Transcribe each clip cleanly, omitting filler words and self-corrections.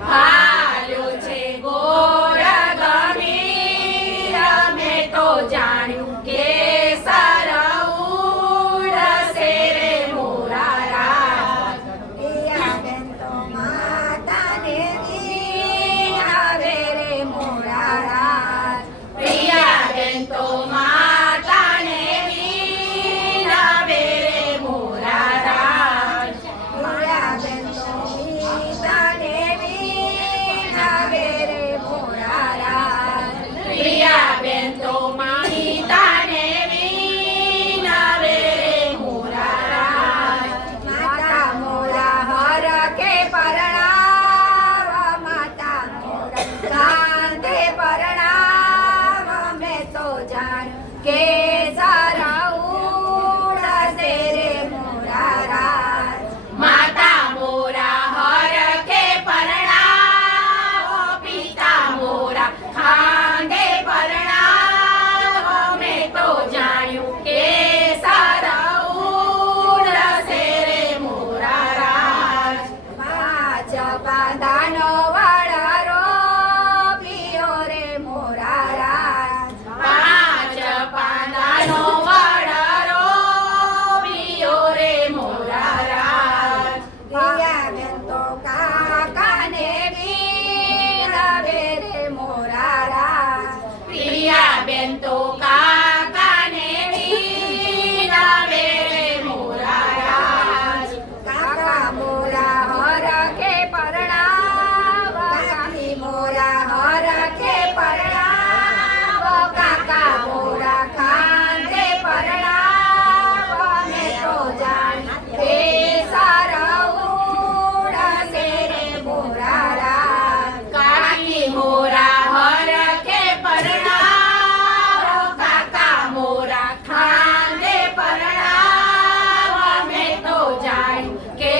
હાલ્યો છે ગોર ગમીર અમે તો જાણ્યું કે સર ઉડશે રે મોરા રાજ. પિયાબેન તો માતાને વિણાવે રે મોરા રાજ. પ્રિયાબેન તો માતાને વિણાવે રે મોરા રાજ. પિયાબેન તો મીતાને વિણાવે રે મોરા રાજ. પ્રિયાબેન તો માતાને વિણાવે રે મોરા રાજ. માતા મોરા હરખે પરણાવ, માતા મોરા કાંધે પરણાવ, અમે તો જાણ કે સારા ઉડશે રે મોરા રાજ. માતા મોરા હરખે પરણાવો, પિતા મોરા ખાંડે પરણાવો, મેં તો જાણ્યું કે સારા ઉડશે રે મોરા રાજ. પાંચ પાંદાનો વાળારો પિયો રે મોરા રાજ. પાંચ પાંદાનો વાડરો પિયો રે મોરા રાજ. પિયાબેન તો કાકાને વિણાવે રે મોરા રાજ. પ્રિયાબેન તો કાકાને વિણાવે રે મોરા રાજ. કાકા મોરા હરખે પરણાવ, કાકી મોરા હરખે પરણાવ, કાકા મોરા કાંધે પરણાવ, અમે તો જાણ કે સારા ઉડશે રે મોરા રાજ. કાકી મોરા હરખે પરણાવો, કાકા મોરા ખાંડે પરણાવો, મેં તો જાણ્યું કે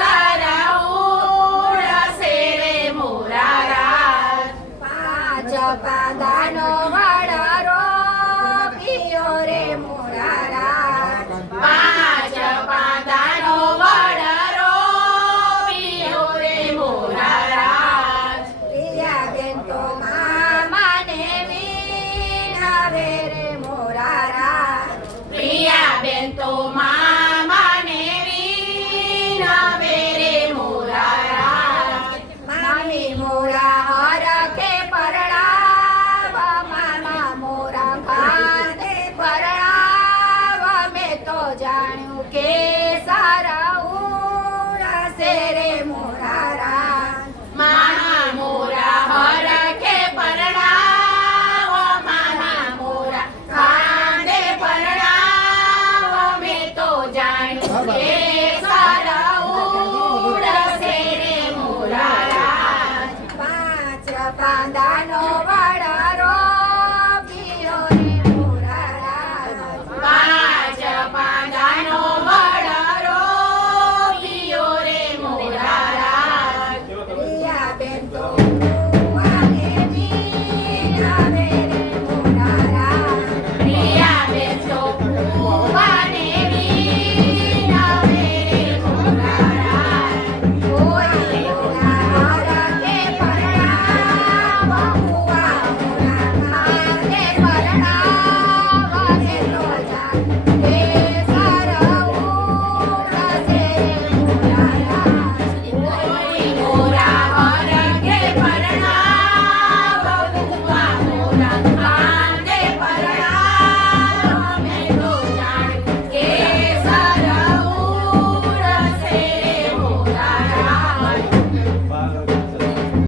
સારા ઉડશે રે મોરા રાજ. પાંચ પાંદાનો વાળારો પિયો રે મોરા રાજ. પાંચ પાંદાનો વાડરો પિયો રે મોરા રાજ. પિયાબેન તો મામાને વિણાવે રે મોરા રાજ. પ્રિયાબેન તો